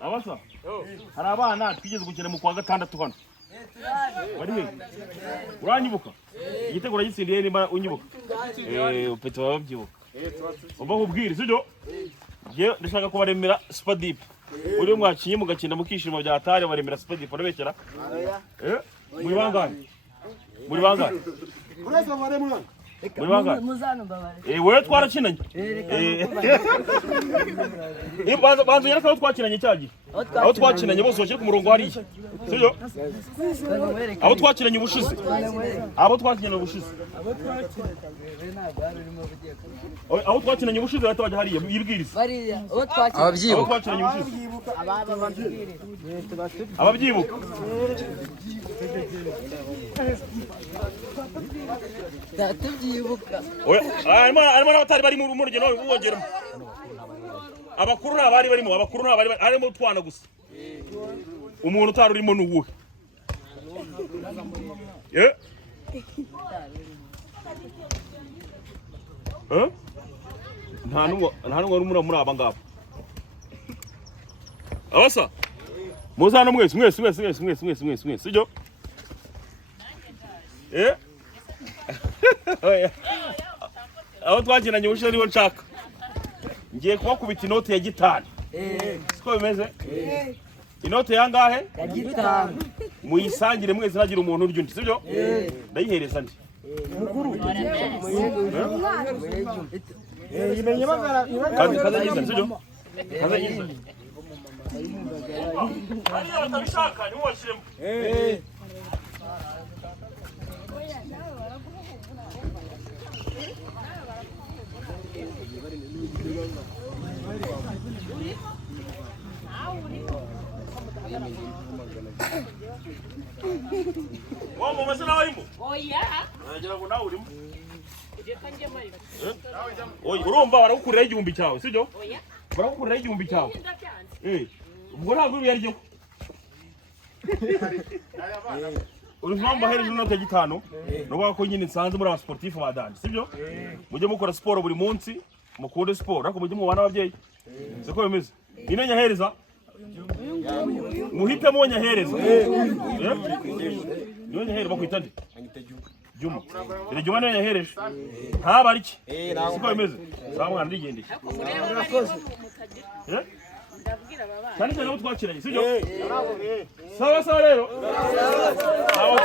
Abasa. Hari abana twigeze gukina mu kwa gatandatu hano. Bari he? Uranyibuka? Igitego uragitsindiye nimba unyibuka. Upete babyibuka. Umva kubwira sibyo? Je ndashaka kubaremera super deep. Uri mwakinye mugakina mukishima bya atari baremera super deep urabekera? Muri bangahe? Muri bangahe? Urasa baremura. Muri bangahe? Wewe twarakinanye. Banzo yaraka aho twakinanye cyagiye. Aho twakinanye bose bashye ku murongo hariya. Sibyo? Aho twakinanye ubushize. Abo twakinanye ubushize. Aho twakinanye ubushize batabaje hariya yibwiriza. Aho twakinanye ubushize. Ababyibuka. Arimo n'abatari bari mu rugendo wongeramo. Abakuru nabari barimo, abakuru nabari arimo twana gusa. Umuntu utari urimo nuwuhe? Nta numwe muri aba ngaba. Abasa. Muzana mwese. Sibyo? Aho twakinanye ubushize niho nshaka. Ngiye kubakubita inoti ya gitanu. Siko bimeze? Inoti yangahe? Ya gitanu. Muyisangire mwese nagira umuntu uryo ndi, sibyo? Ndayihereza ndi. Mukuru. Yimenye bagara. Kaza yiza, sibyo? Kaza yiza. Ariya batabishaka ni washiremo. Wamo masana warimo? Oya. Nagira ngo nawe urimo. Ugeka nje mayo. Oya, urumva baragukurira igihumbi cyawe, sibyo? Oya. Baragukurira igihumbi cyawe. Ubwo ntabwo biyaryeho. Uri mpamvu ahereje inoti ya gitanu, nuvuga ko nyine nsanze muri aba sportif badanje, sibyo? Mujye mukora siporo buri munsi, mukunde siporo, ariko mujye mubana ababyeyi. Siko bimeze. Ine nyahereza? Muhite mo nyahereza. Niyo nyahereza bakwita nde? Juma. Ire Juma niyo nyahereje. Ntaba ari ki? Siko bimeze. Samwana ndigendeye. Ndabwira babana. Cyane cyane abo twakiranye, sibyo? Sawa rero. Sawa.